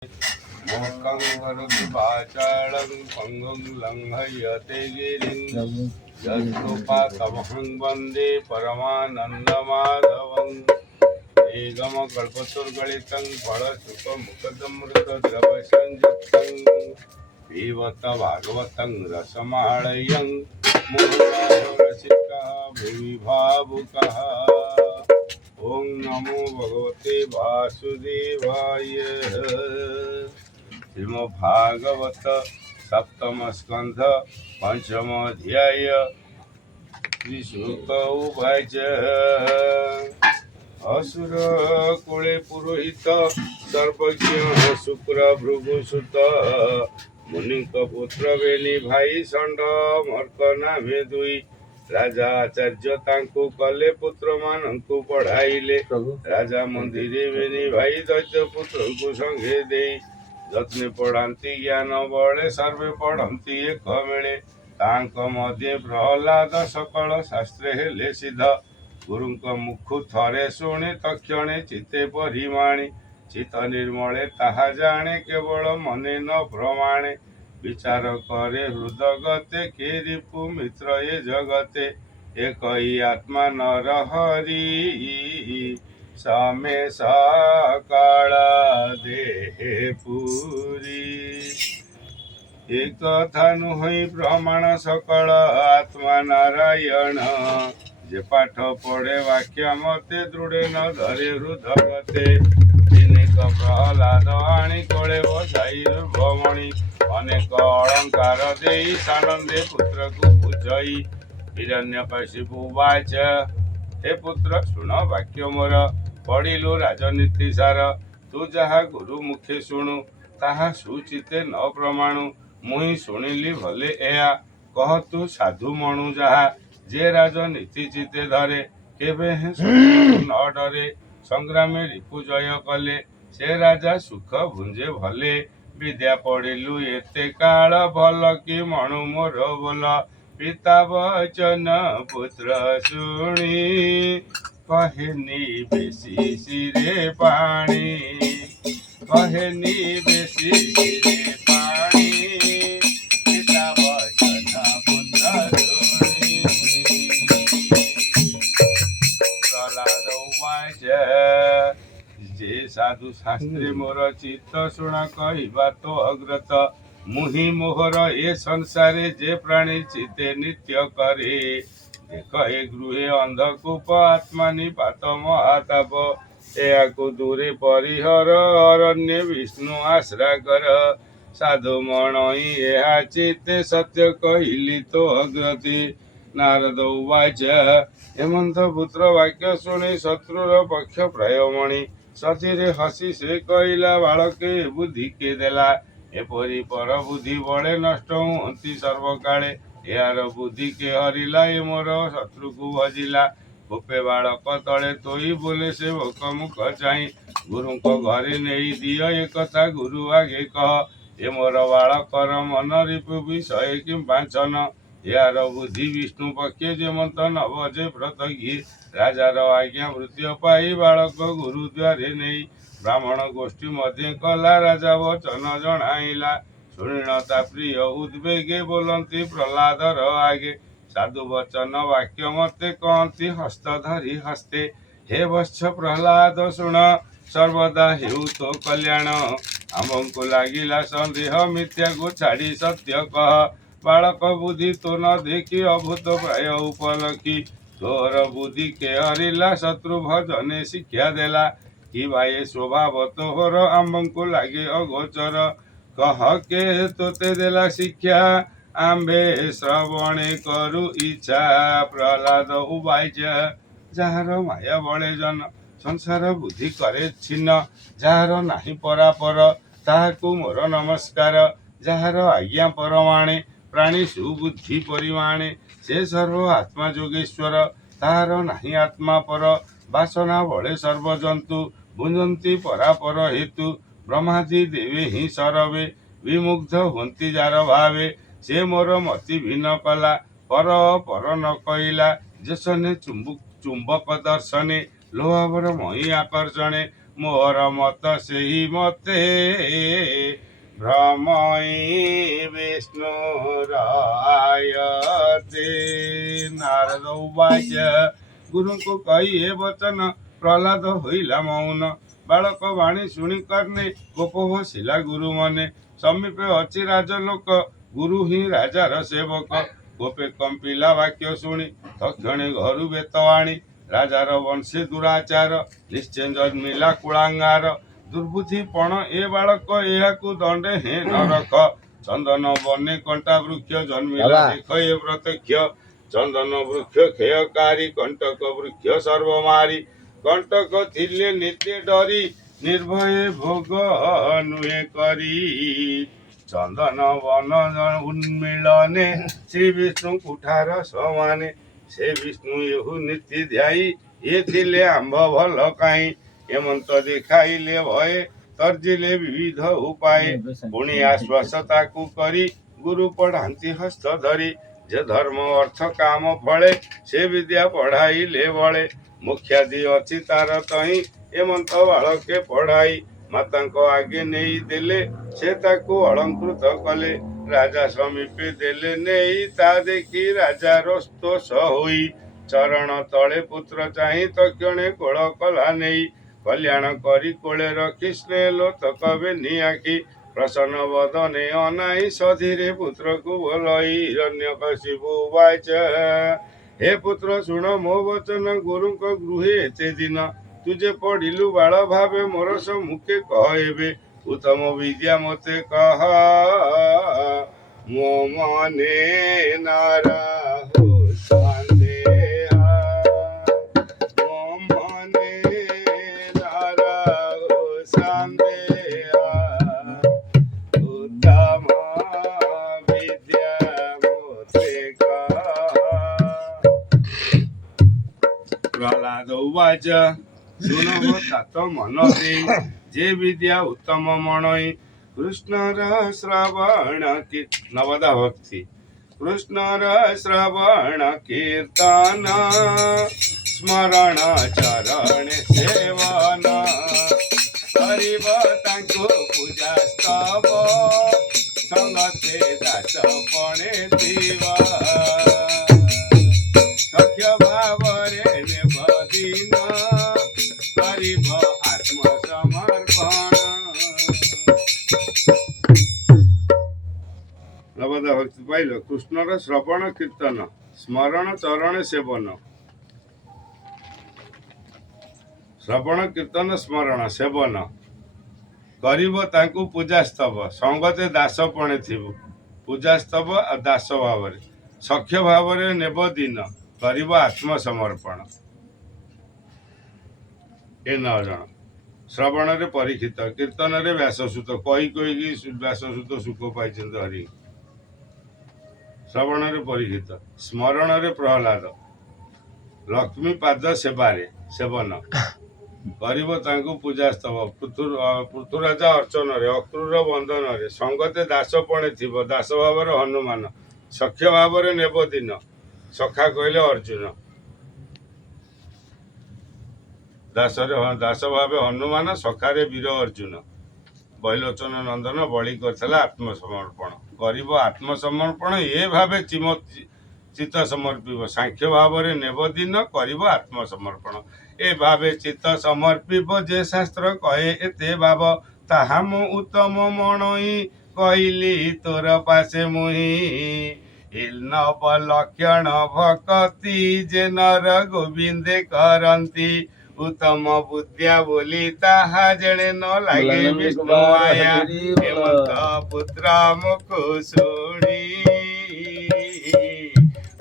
मोक्कं करोति वाचालं पङ्गुं लङ्घयते गिरिं यत्कृपातमहं वन्दे परमानन्दमाधवं निगमकल्पतरुगलितं फलसुखमुखदमृतद्रवसंयुक्तं पिबत भागवतं रसमालयं मुहुरसिकः भुवि भावुकः। ओं नमो भगवते वासुदेवाय। श्रीमद्भागवत सप्तम स्कंध पंचम अध्याय। श्रीशुक उवाच असुर कुले पुरोहित सर्वज्ञ शुक्र भृगुसुत मुनिक पुत्र बेनी भाई षण्ड मर्क नामे दुई राजा आचार्य तांकु कले पुत्र मानंकु पढ़ाइले राजा मंदिरे बेनी भाई दैत्य पुत्र को संगे दे ଯତ୍ନେ ପଢ଼ାନ୍ତି ଜ୍ଞାନ ବଳେ ସର୍ବେ ପଢ଼ନ୍ତି ଏକ ମିଳେ ତାଙ୍କ ମଧ୍ୟରେ ପ୍ରହ୍ଲାଦ ସକଳ ଶାସ୍ତ୍ରେ ହେଲେ ସିଦ୍ଧ ଗୁରୁଙ୍କ ମୁଖୁ ଥରେ ଶୁଣି ତକ୍ଷଣେ ଚିତ୍ତେ ପରିମାଣି ଚିତ୍ତ ନିର୍ମଳେ ତାହା ଜାଣେ କେବଳ ମନେ ନ ପ୍ରମାଣେ ବିଚାର କରେ ହୃଦଗତେ କେ ରିପୁ ମିତ୍ର ଏ ଜଗତେ एकई आत्मा नर हरि समे सकाळ देहे पुरी एक कथा नुहई प्रमाण सकल आत्मा नारायण जे पाठ पढ़े वाक्य मते दृढ़े न धरे हृदगते दिनेक प्रहलाद आणी कोले बसाई दुर्भमणि अनेक अलंकार देई सानंदे पुत्र को बुझई हिरण्यकशिपु उवाच हे पुत्र शुण वाक्य मोर पढ़िलु राजनीति सार तू जहा गुरु मुखे शुणु ताहा सुचिते न प्रमाणु मुहि शुणिली भले एया कह तू साधु मणु जहा जे राजनीति चिते धरे केबे हे न डरे संग्रामे रिपु जय कले से राजा सुख भुंजे भले विद्या पढ़िलु एते काल भल कि मणु मोर बोल पिता वचन पुत्र शुणी कहनी बेसी सिरे पाणी कहनी बेसी सिरे पाणी पिता वचन पुत्र शुणी प्रहलाद उवाच जे साधु शास्त्री मोर चित्त शुणा कहवा तो अग्रत मुहि मोहर ए संसारे जे प्राणी चिते नित्य करे देख ए गृहे अंधकूप आत्मा निपात महाताप एहाकु दूरे परिहर अरण्य विष्णु आश्रा कर साधु मणई एहा चिते सत्य कहली तो अग्रति नारद उवाच हेमंत पुत्र वाक्य शुणी शत्रुर पक्ष प्रायमणि सचिरे हसी से कहला बालके बुद्धि के देला एपरी पर बुद्धि बड़े नष्ट हुंती सर्वकाले यार बुद्धि के हरिला ए मोर शत्रु को भजिला गोपे बालक तले तोई बोले से भोक मुख चाही गुरु को घरे नहीं दियो एक कथा गुरु आगे कह ए मोर बालकर मन रिपु विषय कि पांचन यार बुद्धि विष्णु पक्षे जेमंत नव जे व्रत घी राजार आज्ञा मृत्यु पाई बालक गुरु द्वारे नहीं ब्राह्मण गोष्ठी मध्य कला राजा वचन जनाइला शुणता प्रिय उद्वेगे बोलती प्रहलादर आगे साधु वचन वाक्य मते कहती हस्त धरी हस्ते हे वत्स प्रहलाद शुण सर्वदा हेउ तो कल्याण आमको लागिला संदेह मिथ्या को छाड़ी सत्य कह बालक बुद्धि तो न देखी अभूत प्राय उपलखी तोर बुद्धि के हरिला शत्रु भजने शिक्षा देला कि भाई स्वभाव तोहर आम्बको लागे अगोचर कह के तोते देला शिक्षा आम्बे श्रवणे करु इच्छा प्रहलाद उवाच जार माया बळे जन संसार बुद्धि करे छिन्न जार नाही परापर ताहाकु मोर नमस्कार जार आज्ञा परमाणे प्राणी सुबुद्धि परिमाणे से सर्व आत्मा जोगेश्वर ताहार नाही आत्मा पर वासना बळे सर्वजंतु बुझंती परापर हेतु ब्रह्मादि देवे ही सरवे विमुग्ध हुंती जार भावे से मोर मति भिन्न कला पर पर न कहला जसने चुंबक दर्शने लोहावर मही आकर्षणे मोर मत सेहि मते भ्रमई विष्णुरायते। नारद उवाच गुरुଙ୍କୁ कही ए वचन प्रहलाद होइला मौन। बालक वाणी शुणी कर्णे गोप बसिला गुरु मने। समीपे अछि राजलोक गुरु ही राजार सेवक। गोपे कंपिला वाक्य शुणी तक्षणे घरु बेत आणी। राजार वंशे दुराचार निश्चय जन्मिला कुଳାଙ୍ଗାର। दुर्बुद्धि पण ए बालक एहाकु दंडे हे नरक। चंदन बने कंटा वृक्ष जन्मिला देख ए प्रत्यक्ष। चंदन वृक्ष क्षयकारी कंटक वृक्ष सर्वमारी। कंटक थिले नित्य डरी निर्भय भोग नुहे करी। चंदन वन उन्मिलने श्री विष्णु कुठार समाने। से विष्णु एहु नित्य ध्याई ये थिले आंब भल काई। हेमंत देखाइले भय तर्जिले विविध उपाय। पुणी आश्वास ताकू करी गुरु पढ़ांती हस्त धरी। जे धर्म अर्थ काम फले से विद्या पढ़ाइले बळे। मुख्यादि अछि तार तही हेमंत बालके पढ़ाई। मातांको आगे नेई देले से ताकू अलंकृत कले। राजा समीपे देले नेई ता देखी राजा रोस्तोष होई। चरण तले पुत्र चाही तक्षणे कोळ कला नेई। कल्याण करी कोळे रखी स्नेह लोतक बेनी आखी। प्रसन्न वदने अनाई सधीरे पुत्र को बोलई। हिरण्यकशिपु उवाच हे पुत्र शुण मो वचन गुरुଙ୍କ गृहे एते दिन। तुझे पढ़िलु बाल भावे मोर सम्मुखे कहबे। उत्तम विद्या मते कह मो मने नारा हो संदेह। मो मने नारा हो संदेह। उत्तम विद्या मोते कह। प्रहलाद उवाच शुणो तात मन देई जे विद्या उत्तम मणई। कृष्णर श्रवण नवदा भक्ति। कृष्णर श्रवण कीर्तन स्मरण चरण सेवन। करिब तांको पूजा स्तव संगते दास पणे दिवा। सख्य भावरे निबदिन करिब आत्मसमर्पण। नवदा भक्ति पाइल। कृष्णर श्रवण कीर्तन स्मरण चरण सेवन। श्रवण कीर्तन स्मरण सेवन करिब तांकु पूजा स्तव संगते दास पणे थिबु। पूजा स्तव आ दास भावरे सख्य भावरे नेब दिन करिब आत्मसमर्पण। ए 9 जण श्रवण रे परीक्षित कीर्तन रे व्याससुत कही कही व्याससुत सुख पाइछन्त हरि। श्रवण रे परीक्षित स्मरण रे प्रहलाद लक्ष्मी पाद सेवारे सेवन करिब तांकु पूजा स्तव। पृथुराजा अर्चन रे अक्रूर बंधन रे संगते दास पणे थिब। दास भावरे हनुमान सख्य भावरे नेब दिन। सखा कहले अर्जुन। दास भावे हनुमान सखारे वीर अर्जुन। बहिलोचन नंदन बलि करथिला आत्मसमर्पण। करिब आत्मसमर्पण ए भावे चित्त समर्पिब। सांख्य भावरे नेब दिन करिब आत्मसमर्पण। ए भावे चित्त समर्पिब जे शास्त्र कहे एते भाव। ताहा मु उत्तम मणई कहली तोर पासे मुहि। नव लक्षण भक्ति जे नर गोविंदे करंती। उत्तम बुद्धिया बोली ताहा जणे न लागे विष्णु माया। हेमंत पुत्र मुख शुणी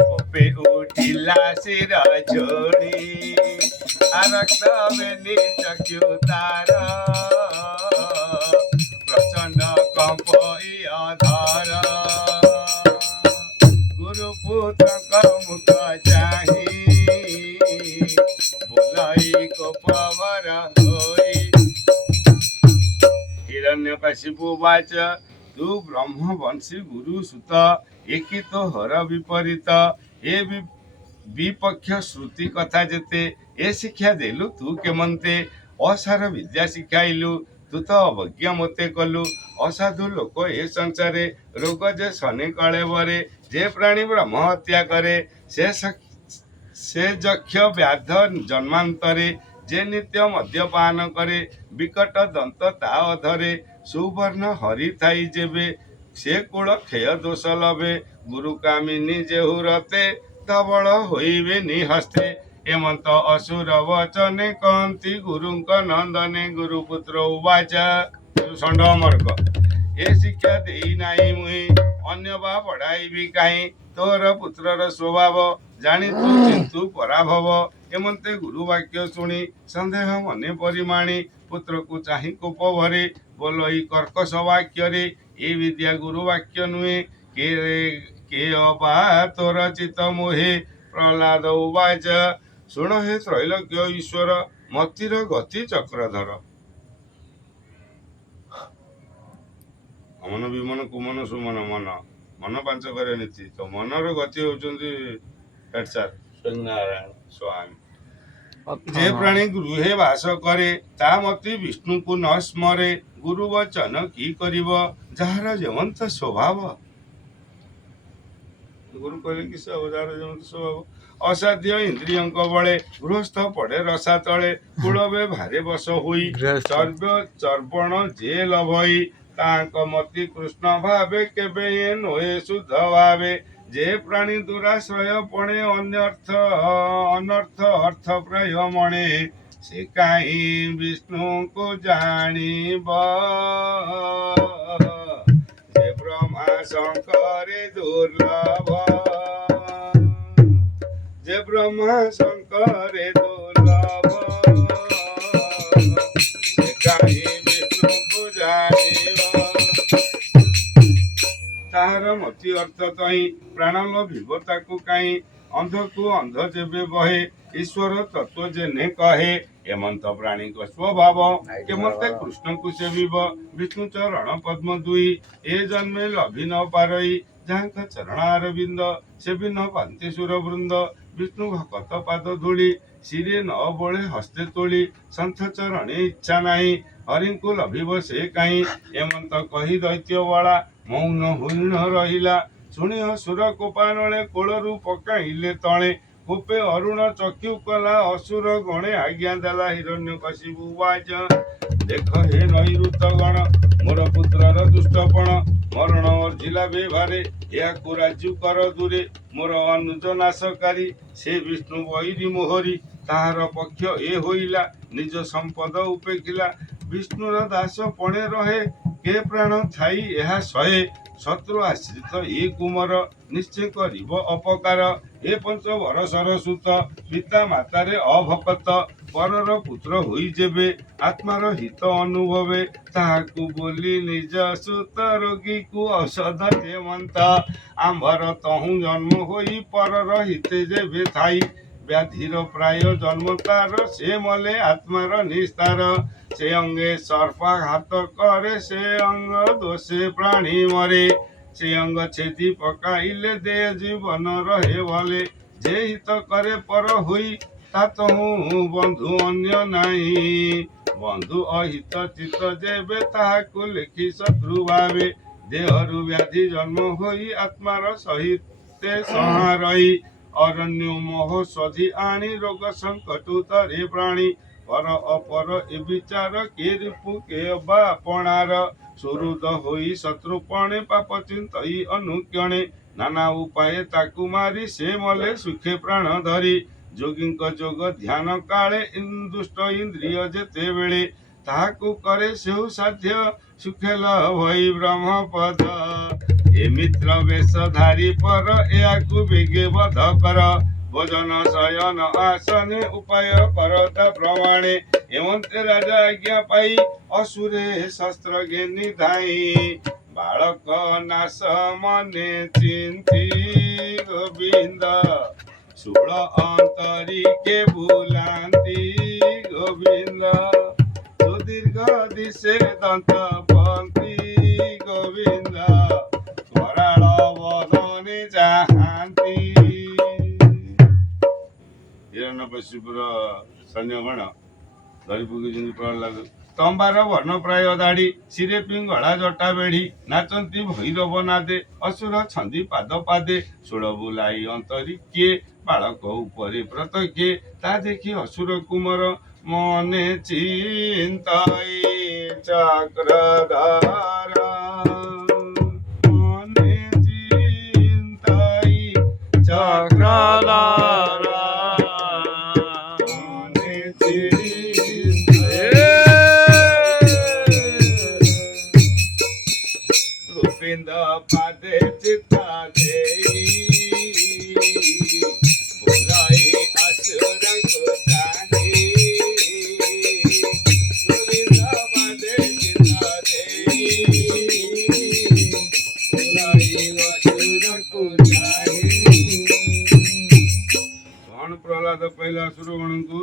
कोपे उठिला शिर जोड़ी। आरक्त बेनी चक्षु तार प्रचंड कंपई अधर। गुरुपुत्र मुख चाही बोलाई कोपवर होई। हिरण्यकशिपु उवाच तू ब्रह्म वंशी गुरु सुत एकी तो हर विपरीत। ए विपक्ष श्रुति कथा जेते ए शिक्षा देलु तू केमंते। ଅସାର ବିଦ୍ୟା ଶିଖାଇଲୁ। ତୁ ତ ଅବଜ୍ଞା ମୋତେ କଲୁ। ଅସାଧୁ ଲୋକ ଏ ସଂସାରେ, ରୋଗ ଯେ ଶନି କଳେବରେ। ଯେ ପ୍ରାଣୀ ବ୍ରହ୍ମ ହତ୍ୟା କରେ, ସେ ଯକ୍ଷ ବ୍ୟାଧ ଜନ୍ମାନ୍ତରେ। ଯେ ନିତ୍ୟ ମଦ୍ୟପାନ କରେ, ବିକଟ ଦନ୍ତ ତା ଅଧରେ। ସୁବର୍ଣ୍ଣ ହରି ଥାଇ ଯେବେ, ସେ କୂଳ କ୍ଷୟ ଦୋଷ ଲଭେ। ଗୁରୁ କାମିନୀ ଯେହୁ ରତେ, ଧବଳ ହୋଇବେ ନିହସ୍ତେ। ଏମନ୍ତ ଅସୁର ବଚନେ, କହନ୍ତି ଗୁରୁଙ୍କ ନନ୍ଦନେ। ଗୁରୁପୁତ୍ର ଉବାଚ, ଷଣ୍ଢ ମର୍ଗ ଏ ଶିକ୍ଷା ଦେଇ ନାହିଁ ମୁହିଁ, ଅନ୍ୟ ବା ପଢ଼ାଇବି କାହିଁ। ତୋର ପୁତ୍ରର ସ୍ୱଭାବ, ଜାଣି ତୁ ଚିନ୍ତୁ ପରାଭବ। ଏମନ୍ତେ ଗୁରୁ ବାକ୍ୟ ଶୁଣି, ସନ୍ଦେହ ମନେ ପରିମାଣି। ପୁତ୍ରକୁ ଚାହିଁ କୋପ ଭରେ, ବୋଲଇ କର୍କଶ ବାକ୍ୟରେ। ଏ ବିଦ୍ୟା ଗୁରୁ ବାକ୍ୟ ନୁହେଁ, କେ ଅବା ତୋର ଚିତ ମୋହେ। ପ୍ରହ୍ଲାଦ ଉବାଚ, ଶୁଣ ହେ ତ୍ରୈଲୋକ୍ୟ ଈଶ୍ୱର, ମତିର ଗତି ଚକ୍ରଧର। ଅମନ ବିମନ କୁମନ ସୁମନ ମନ, ମନ ପାଞ୍ଚ କରେ ନୀତି। ତ ମନର ଗତି ହଉଛନ୍ତି ହେଡ୍ ସାର୍ ସ୍ୱାମୀନାରାୟଣ ସ୍ୱାମୀ। ଯେ ପ୍ରାଣୀ ଗୃହେ ବାସ କରେ, ତା ମତି ବିଷ୍ଣୁକୁ ନ ସ୍ମରେ। ଗୁରୁ ବଚନ କି କରିବ, ଯାହାର ଯେମନ୍ତ ସ୍ୱଭାବ। ଗୁରୁ କହିଲେ କି ସେ ଯାହାର ଯେମନ୍ତ ସ୍ୱଭାବ। ଅସାଧ୍ୟ ଇନ୍ଦ୍ରିୟଙ୍କ ବଳେ, ଗୃହସ୍ଥ ପଡ଼େ ରସା ତଳେ। କୂଳବେ ଭାରେ ବସ ହୋଇ, ଚର୍ବଣ ଯେ ଲଭଇ। ତାଙ୍କ ମତି କୃଷ୍ଣ ଭାବେ, କେବେ ଏ ନୋଏ ଶୁଦ୍ଧ ଭାବେ। ଯେ ପ୍ରାଣୀ ଦୁରାଶ୍ରୟ ପଣେ, ଅନର୍ଥ ଅର୍ଥ ପ୍ରାୟ ମଣେ। ସେ କାହିଁ ବିଷ୍ଣୁଙ୍କୁ ଜାଣିବ, ଯେ ବ୍ରହ୍ମା ଶଙ୍କରେ ଦୁର୍ଲଭ। ଯେ ବ୍ରହ୍ମା ଶଙ୍କରେ ଦୁର୍ଲଭ, ସେ କାହିଁ ବିଷ୍ଣୁଙ୍କୁ ଜାଣିବ। ତାହାର ମତି ଅର୍ଥ ତହିଁ, ପ୍ରାଣ ଲଭିବ ତାକୁ କାହିଁ। ଅନ୍ଧକୁ ଅନ୍ଧ ଯେବେ ବହେ, ଈଶ୍ୱର ତତ୍ଵ ଯେନେ କହେ। ଏମନ୍ତ ପ୍ରାଣୀଙ୍କ ସ୍ୱଭାବ, କେମତେ କୃଷ୍ଣଙ୍କୁ ସେବିବ। ବିଷ୍ଣୁ ଚରଣ ପଦ୍ମ ଦୁଇ, ଏ ଜନ୍ମେ ଲଭି ନ ପାରଇ। ଯାହାଙ୍କ ଚରଣାର ବିନ୍ଦ, ସେବି ନ ପାନ୍ତି ସୁର ବୃନ୍ଦ। ବିଷ୍ଣୁ ଭକତ ପାଦ ଧୂଳି, ଶିରେ ନ ବୋଳେ ହସ୍ତେ ତୋଳି। ସନ୍ଥ ଚରଣେ ଇଚ୍ଛା ନାହିଁ, ହରିଙ୍କୁ ଲଭିବ ସେ କାହିଁ। ଏମନ୍ତ କହି ଦୈତ୍ୟ ବଳା, ମୌନ ହୋଇ ନ ରହିଲା। ଶୁଣି ଅସୁର କୋପାନଳେ, କୋଳରୁ ପକାଇଲେ ତଳେ। କୋପେ ଅରୁଣ ଚକ୍ଷୁ କଲା, ଅସୁର ଗଣେ ଆଜ୍ଞା ଦେଲା। ହିରଣ୍ୟକଶିପୁ ଉବାଚ, ଦେଖ ହେ ନୈଋତ ଗଣ, ମୋର ପୁତ୍ରର ଦୁଷ୍ଟପଣ। ମରଣ ଅର୍ଜିଲା ବେଭାରେ, ଏହାକୁ ରାଜୁ କର ଦୂରେ। ମୋର ଅନୁଜ ନାଶକାରୀ, ସେ ବିଷ୍ଣୁ ବୈରୀ ମୋହରି। ତାହାର ପକ୍ଷ ଏ ହୋଇଲା, ନିଜ ସମ୍ପଦ ଉପେଖିଲା। ବିଷ୍ଣୁର ଦାସ ପଣେ ରହେ, କେ ପ୍ରାଣ ଥାଇ ଏହା ସହେ। ଶତ୍ରୁ ଆଶ୍ରିତ ଏ କୁମର, ନିଶ୍ଚୟ କରିବ ଅପକାର। ଏ 5 ବରଷର ସୂତ, ପିତା ମାତାରେ ଅଭକତ। ପରର ପୁତ୍ର ହୋଇ ଯେବେ, ଆତ୍ମାର ହିତ ଅନୁଭବେ। ତାହାକୁ ବୋଲି ନିଜ ସୁତ, ରୋଗୀକୁ ଔଷଧ ଯେମନ୍ତ। ଆମ୍ଭର ତହୁଁ ଜନ୍ମ ହୋଇ, ପରର ହିତେ ଯେବେ ଥାଇ। ବ୍ୟାଧିର ପ୍ରାୟ ଜନ୍ମ ତାର, ସେ ମଲେ ଆତ୍ମାର ନିସ୍ତାର। ସେ ଅଙ୍ଗେ ସର୍ପାଘାତ କରେ, ସେ ଅଙ୍ଗ ଦୋଷେ ପ୍ରାଣୀ ମରେ। ସେ ଅଙ୍ଗ ଛେଦି ପକାଇଲେ, ଦେହ ଜୀବନ ରହେ ଭଲେ। ଯେ ହିତ କରେ ପର ହୋଇ, ତା ତହୁଁ ବନ୍ଧୁ ଅନ୍ୟ ନାହିଁ। ବନ୍ଧୁ ଅହିତ ଚିତ ଯେବେ, ତାହାକୁ ଲେଖି ଶତ୍ରୁ ଭାବେ। ଦେହରୁ ବ୍ୟାଧି ଜନ୍ମ ହୋଇ, ଆତ୍ମାର ସହିତେ ସଂହାରଇ। ଅରଣ୍ୟ ମୋହ ସଧି ଆଣି, ରୋଗ ସଙ୍କଟୁ ତରେ ପ୍ରାଣୀ। ପର ଅପର ଏ ବିଚାର, କେ ରିପୁ କେ ବା ଆପଣାର। ସୁହୃଦ ହୋଇ ଶତ୍ରୁପଣେ, ପାପ ଚିନ୍ତଇ ଅନୁକ୍ଷଣେ। ନାନା ଉପାଏ ତାକୁ ମାରି, ସେ ମଲେ ସୁଖେ ପ୍ରାଣ ଧରି। ଯୋଗୀଙ୍କ ଯୋଗ ଧ୍ୟାନ କାଳେ, ଦୁଷ୍ଟ ଇନ୍ଦ୍ରିୟ ଯେତେବେଳେ। ତାହାକୁ କରେ ସେହୁ ସାଧ୍ୟ, ସୁଖେ ଲଭଇ ବ୍ରହ୍ମପଦ। ଏ ମିତ୍ର ବେଶ ଧାରି ପର, ଏହାକୁ ବେଗେ ବଧ କର। ଭୋଜନ ଶୟନ ଆସନେ, ଉପାୟ କର ତା ପ୍ରମାଣେ। ଏମନ୍ତେ ରାଜା ଆଜ୍ଞା ପାଇ, ଅସୁରେ ଶସ୍ତ୍ର ଘେନି ଧାଇଁ। ବାଳକ ନାଶ ମନେ ଚିନ୍ତି, ଗୋବିନ୍ଦ ଶୂଳ ଅନ୍ତରିକେ ବୁଲାନ୍ତି। ଗୋବିନ୍ଦ ସୁଦୀର୍ଘ ଦିଶେ ଦନ୍ତ ପନ୍ତି। ଗୋବିନ୍ଦ କରାଳ ବଦନେ ଚାହାନ୍ତି। ହିରଣ୍ୟକଶିପୁର ସୈନ୍ୟଗଣ ଧରି ପକେଇଛନ୍ତି ପ୍ରହ୍ଲାଦ। ତମ୍ବାର ବର୍ଣ୍ଣ ପ୍ରାୟ ଦାଢ଼ି, ଶିରେ ପିଙ୍ଗଳା ଜଟା ବେଢ଼ି, ନାଚନ୍ତି ଭୈରବ ନାଦେ, ଅସୁର ଛନ୍ଦି ପାଦ ପାଦେ, ଷୋଳ ବୁଲାଇ ଅନ୍ତରି କିଏ, ବାଳକ ଉପରେ ବ୍ରତ କିଏ, ତା ଦେଖି ଅସୁର କୁମର ମନେ ଚିନ୍ତାଇ ଚକ୍ରଧର, ମନେ ଚିନ୍ତାଇ ଚକ୍ରଧର, ମନେ ଚିନ୍ତାଇ গোবিন্দ পাদে চিতা দেই, বুলাই আসুরঙ্কু চাহি, গোবিন্দ পাদে চিতা দেই, বুলাই আসুরঙ্কু চাহি। କଣ ପ୍ରହ୍ଲାଦ କହିଲା ଅସୁରଗଣଙ୍କୁ?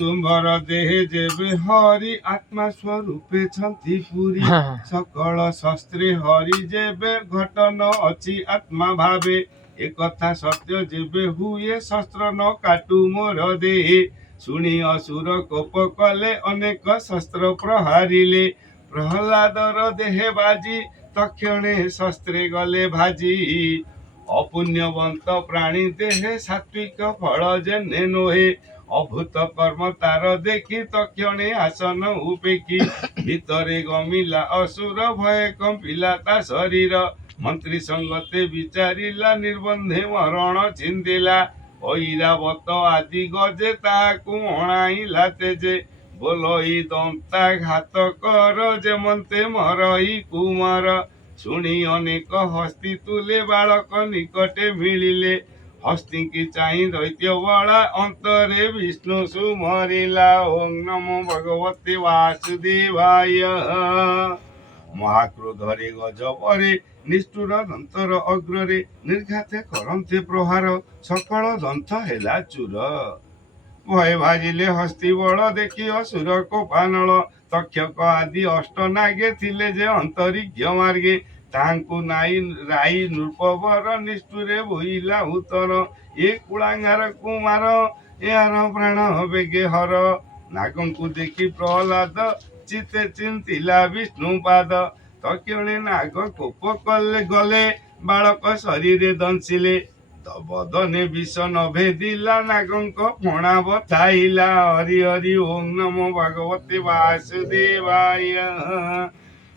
ତୁମ୍ଭର ଦେହେ ଯେବେ ହରି ଆତ୍ମା ସ୍ୱରୂପେ ଛନ୍ତି ପୁରୀ, ସକଳ ଶସ୍ତ୍ରେ ହରି ଯେବେ ଘଟନ ଅଛି ଆତ୍ମା ଭାବେ, ଏକଥା ସତ୍ୟ ଯେବେ ହୁଏ ଶସ୍ତ୍ର ନ କାଟୁ ମୋର ଦେହେ, ଶୁଣି ଅସୁର କୋପ କଲେ ଅନେକ ଶସ୍ତ୍ର ପ୍ରହାରିଲେ, ପ୍ରହ୍ଲାଦର ଦେହେ ବାଜି ତକ୍ଷଣେ ଶସ୍ତ୍ରେ ଗଲେ ଭାଜି, ଅପୁଣ୍ୟବନ୍ତ ପ୍ରାଣୀ ଦେହେ ସାତ୍ବିକ ଫଳ ଯେନେ ନୋହେ, ଅଭୂତ କର୍ମ ତାର ଦେଖି ତକ୍ଷଣେ ଆସନ ଉପେକ୍ଷୀ, ଭିତରେ ଗମିଲା ଅସୁର ଭୟ କମ୍ପିଲା ତା ଶରୀର, ମନ୍ତ୍ରୀ ସଙ୍ଗତେ ବିଚାରିଲା ନିର୍ବନ୍ଧେ ମରଣ ଚିନ୍ତିଲା, ଐରାବତ ଆଦି ଗଜେ ତାହାକୁ ଅଣାଇଲା ତେଜେ, ବୋଲଇ ଦନ୍ତା ଘାତ କର ଯେମନ୍ତେ ମରଇ କୁମର, ଶୁଣି ଅନେକ ହସ୍ତି ତୁଲେ ବାଳକ ନିକଟେ ମିଳିଲେ, ହସ୍ତିଙ୍କି ଚାହିଁ ଦୈତ୍ୟ ବଳା ଅନ୍ତରେ ବିଷ୍ଣୁ ସୁମରିଲା, ଓಂ ନମୋ ଭଗବତେ ବାସୁଦେବାୟ। ମହାକ୍ରୋଧରେ ଗଜବରେ ନିଷ୍ଠୁର ଦନ୍ତର ଅଗ୍ରରେ, ନିର୍ଘାତେ କରନ୍ତେ ପ୍ରହାର ସକଳ ଦନ୍ତ ହେଲା ଚୂର, ଭୟ ଭାଜିଲେ ହସ୍ତି ବଳ ଦେଖି ଅସୁର କୋପାନଳ, ତକ୍ଷକ ଆଦି ଅଷ୍ଟ ନାଗେ ଥିଲେ ଯେ ଅନ୍ତରିଜ୍ଞ ମାର୍ଗେ, ତାଙ୍କୁ ନାଇ ରାଇ ନୃପବର ନିଷ୍ଠୁରେ ବୋଇଲା ଉତ୍ତର, ଏ କୁଳାଙ୍ଗାର କୁମାର ଏହାର ପ୍ରାଣ ବେଗେ ହର, ନାଗଙ୍କୁ ଦେଖି ପ୍ରହ୍ଲାଦ ଚିତେ ଚିନ୍ତିଲା ବିଷ୍ଣୁ ପାଦ, ତକ୍ଷଣେ ନାଗ କୋପ କଲେ ଗଲେ ବାଳକ ଶରୀରେ ଦଂଶିଲେ, ବଦନେ ବିଷ ନ ଭେଦିଲା ନାଗଙ୍କ ଫଣା ବଥାଇଲା, ହରି ହରି ଓಂ ନମୋ ଭଗବତେ ବାସୁଦେବାୟ।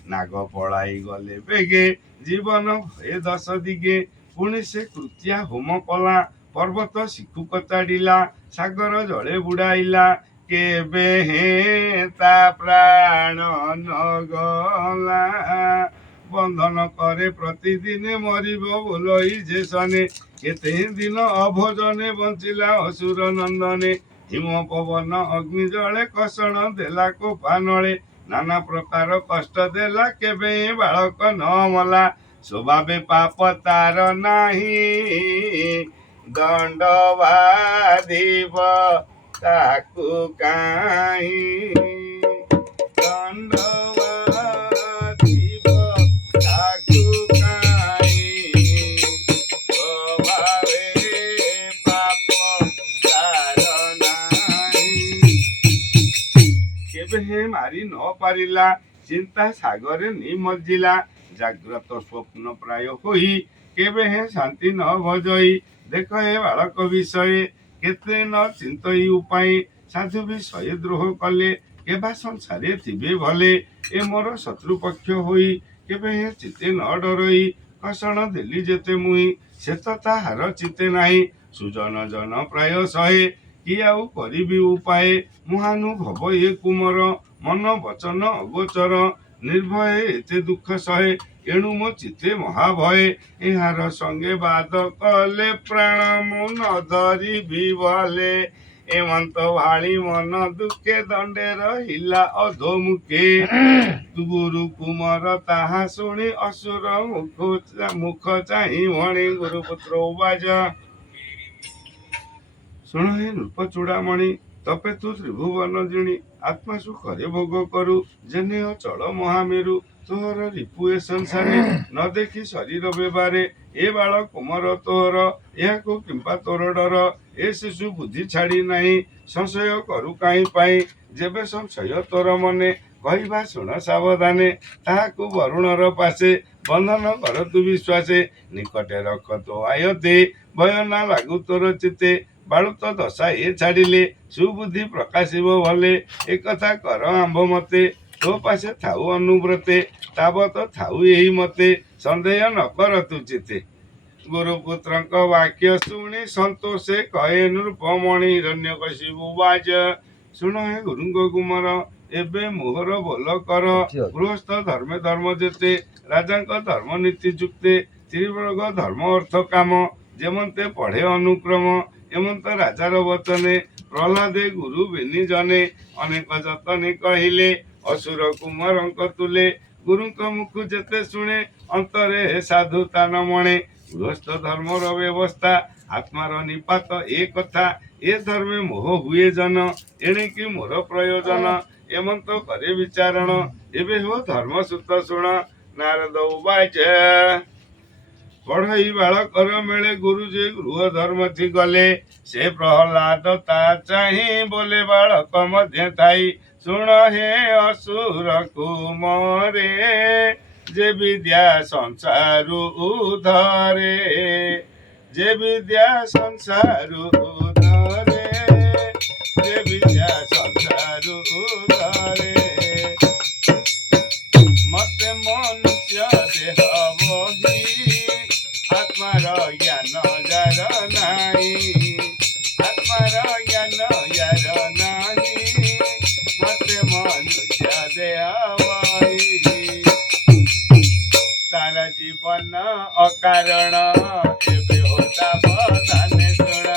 ନାଗ ପଳାଇ ଗଲେ ବେଗେ ଜୀବନ ଭଏ ଦଶ ଦିଗେ, ପୁଣି ସେ କୃତ୍ୟା ହୋମ କଲା, ପର୍ବତ ଶିଖୁ କଚାଡ଼ିଲା, ସାଗର ଜଳେ ବୁଡ଼ାଇଲା, କେବେ ହେଁ ତା ପ୍ରାଣ ନ ଗଲା, ବନ୍ଧନ କରେ ପ୍ରତିଦିନେ ମରିବ ବୋଲଇ ଯେ ସନେ, କେତେ ଦିନ ଅଭୋଜନେ ବଞ୍ଚିଲା ଅସୁର ନନ୍ଦନେ, ହିମ ପବନ ଅଗ୍ନି ଜଳେ କଷଣ ଦେଲା କୋପାନଳେ, ନାନା ପ୍ରକାର କଷ୍ଟ ଦେଲା କେବେ ବାଳକ ନ ମଲା, ସ୍ୱଭାବେ ପାପ ତାର ନାହିଁ ଦଣ୍ଡ ବାଧିବ ତାକୁ କାହିଁ, ଦଣ୍ଡ ବାଧିବ ତାକୁ କାହିଁ, ସ୍ୱଭାବେ ପାପ ତାର ନାହିଁ। କେବେ ହେ ମାରି ନ ପାରିଲା, ଚିନ୍ତା ସାଗରେ ନିମଜ୍ଜିଲା, ଜାଗ୍ରତ ସ୍ୱପ୍ନ ପ୍ରାୟ ହୋଇ କେବେ ହେ ଶାନ୍ତି ନ ଭଜଇ, ଦେଖ ଏ ବାଳକ ବିଷୟ କେତେ ନ ଚିନ୍ତଇ ଉପାଏ, ସାଧୁ ବିଷୟ ଦ୍ରୋହ କଲେ କେବା ସଂସାରେ ଥିବେ ଭଲେ, ଏ ମୋର ଶତ୍ରୁପକ୍ଷ ହୋଇ କେବେ ହେ ଚିତେ ନ ଡରଇ, କଷଣ ଦେଲି ଯେତେ ମୁହିଁ ସେ ତ ତାହାର ଚିତେ ନାହିଁ, ସୁଜନ ଜନ ପ୍ରାୟ ଶହେ କି ଆଉ କରିବି ଉପାଏ, ମହାନୁଭବ ଏ କୁମର ମନ ବଚନ ଅଗୋଚର, ନିର୍ଭୟ ଏତେ ଦୁଃଖ ସହେ ଏଣୁ ମୋ ଚିତେ ମହାଭୟ, ଏହାର ସଙ୍ଗେ ବାଦ କଲେ ପ୍ରାଣ ମୁଁ ନ ଧରିବି ଭଲେ, ଏମନ୍ତ ଭାଳି ମନ ଦୁଃଖେ ଦଣ୍ଡେ ରହିଲା ଅଧୋମୁଖେ, ଗୁରୁ କୁମର ତାହା ଶୁଣି ଅସୁର ମୁଖ ଚାହିଁ ଭଣି, ଗୁରୁପୁତ୍ର ଉବାଚ ଶୁଣ ହେ ନୃପ ଚୂଡ଼ାମଣି, ତପେ ତୁ ତ୍ରିଭୁବନ ଜିଣି, ଆତ୍ମା ସୁଖରେ ଭୋଗ କରୁ, ଯେନେ ଅଚଳ ମହାମେରୁ, ତୋର ରିପୁ ଏ ସଂସାରେ ନ ଦେଖି ଶରୀର ବେବାରେ ଏ ବାଳ କୋମର ତୋର ଏହାକୁ କିମ୍ବା ତୋର ଡର ଏ ଶିଶୁ ବୁଦ୍ଧି ଛାଡ଼ି ନାହିଁ ସଂଶୟ କରୁ କାହିଁ ପାଇଁ ଯେବେ ସଂଶୟ ତୋର ମନେ କହିବା ଶୁଣ ସାବଧାନେ ତାହାକୁ ବରୁଣର ପାଶେ ବନ୍ଧନ କର ତୁ ବିଶ୍ୱାସେ ନିକଟେ ରଖ ତୋ ଆୟତେ ଭୟ ନା ଲାଗୁ ତୋର ଚିତେ ବାଳୁତ ଦଶା ଏ ଛାଡ଼ିଲେ ସୁବୁଦ୍ଧି ପ୍ରକାଶିବ ଭଲେ ଏକଥା କର ଆମ୍ଭ ମତେ ତୋ ପାଶେ ଥାଉ ଅନୁବ୍ରତେ ତାବତ ଥାଉ ଏହି ମତେ ସନ୍ଦେହ ନ କର ତୁ ଚିତେ ଗୁରୁପୁତ୍ରଙ୍କ ବାକ୍ୟ ଶୁଣି ସନ୍ତୋଷେ କହେ ନୃପମଣି ହିରଣ୍ୟକଶିପୁ ବାଚ ଶୁଣ ହେ ଗୁରୁଙ୍କ କୁମାର ଏବେ ମୋହର ବୋଲ କର ଗୃହସ୍ଥ ଧର୍ମେ ଧର୍ମ ଯେତେ ରାଜାଙ୍କ ଧର୍ମ ନୀତି ଯୁକ୍ତେ ତ୍ରିବର୍ଗ ଧର୍ମ ଅର୍ଥ କାମ ଯେମନ୍ତେ ପଢ଼େ ଅନୁକ୍ରମ ଏମନ୍ତ ରାଜାର ବଚନେ ପ୍ରହ୍ଲାଦେ ଗୁରୁ ବେନି ଜନେ ଅନେକ ଯତନେ କହିଲେ ଅସୁର କୁମାରଙ୍କ ତୁଲେ ଗୁରୁଙ୍କ ମୁଖ ଯେତେ ଶୁଣେ ଅନ୍ତରେ ସାଧୁ ତାନ ମଣେ ଗୃହସ୍ଥ ଧର୍ମର ବ୍ୟବସ୍ଥା ଆତ୍ମାର ନିପାତ ଏ କଥା ଏ ଧର୍ମେ ମୋହ ହୁଏ ଜନ ଏଣିକି ମୋର ପ୍ରୟୋଜନ ଏମନ୍ତ କରେ ବିଚାରଣ ଏବେ ହୋ ଧର୍ମ ସୂତ ଶୁଣ ନାରଦ ଉବାଚ ପଢ଼ଇ ବାଳକର ମେଳେ ଗୁରୁ ଯେ ଗୃହ ଧର୍ମଥି ଗଲେ ସେ ପ୍ରହ୍ଲାଦ ତା ଚାହିଁ ବୋଲେ ବାଳକ ମଧ୍ୟ ଥାଇ ଶୁଣ ହେ ଅସୁର କୁମରେ ଯେ ବିଦ୍ୟା ସଂସାରୁ ଧରେ ଯେ ବିଦ୍ୟା ସଂସାରୁ ଧରେ ଯେ ବିଦ୍ୟା ସଂସାରୁ ଧରେ ମତେ ମନୁଷ୍ୟ ଦେହ ବହି ଆତ୍ମାର ଜ୍ଞାନ ଯାର ନାହିଁ ଆତ୍ମାର ଜ୍ଞାନ ଯାର ନାହିଁ ମତେ ମନୁଷ୍ୟ ଦେହ ବହି ତାର ଜୀବନ ଅକାରଣ ଏବେ ହୋତା ବଦାନେ ଶୁଣ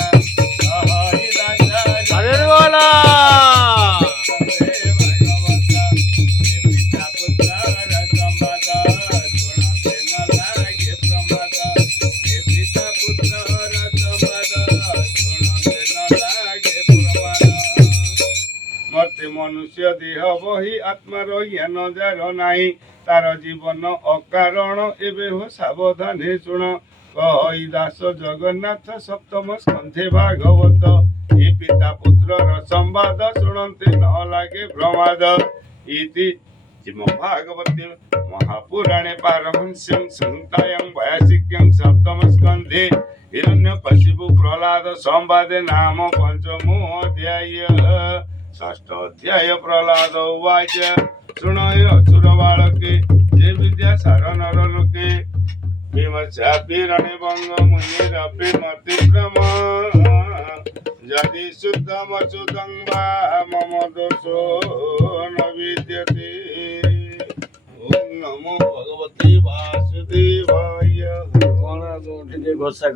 ମତେ ମନୁଷ୍ୟ ଦେହ ବହି ଆତ୍ମାର ଜ୍ଞାନ ଯାର ନାହିଁ ତାର ଜୀବନ ଅକାରଣ ଏବେ ହୋ ସାବଧାନେ ଶୁଣ କହି ଦାସ ଜଗନ୍ନାଥ ସପ୍ତମ ସ୍କନ୍ଧେ ଭାଗବତ ଏ ପିତା ପୁତ୍ରର ସମ୍ବାଦ ଶୁଣନ୍ତେ ନ ଲାଗେ ପ୍ରମାଦ ଇତି ଭାଗବତେ ମହାପୁରାଣେ ପାରମହଂସ୍ୟଂ ସଂହିତାୟାଂ ବୟାସିକ୍ୟଂ ସପ୍ତମ ସ୍କନ୍ଧେ ହିରଣ୍ୟକଶିପୁ ପ୍ରହ୍ଲାଦ ସମ୍ବାଦେ ନାମ ପଞ୍ଚମो ଅଧ୍ୟାୟ ଷଷ୍ଠ ଅଧ୍ୟାୟ ପ୍ରହ୍ଲାଦ ଉବାଚ ଶୁଣ ହେ ଅସୁର ବାଳକେ ଯେ ବିଦ୍ୟା ସାର ନର ଲୋକେ ବିମର୍ଶା ରଣେ ବଙ୍ଗ ମୁନି ରପି ମତି ଭ୍ରମ ଯଦି ଶୁଦ୍ଧମ ସୁଦଂ ବା ମମ ଦୋଷୋ ନ ବିଦ୍ୟତେ ଓಂ ନମୋ ଭଗବତେ ବାସୁଦେବାୟ। କଣ ଟିକେ ଘୋଷା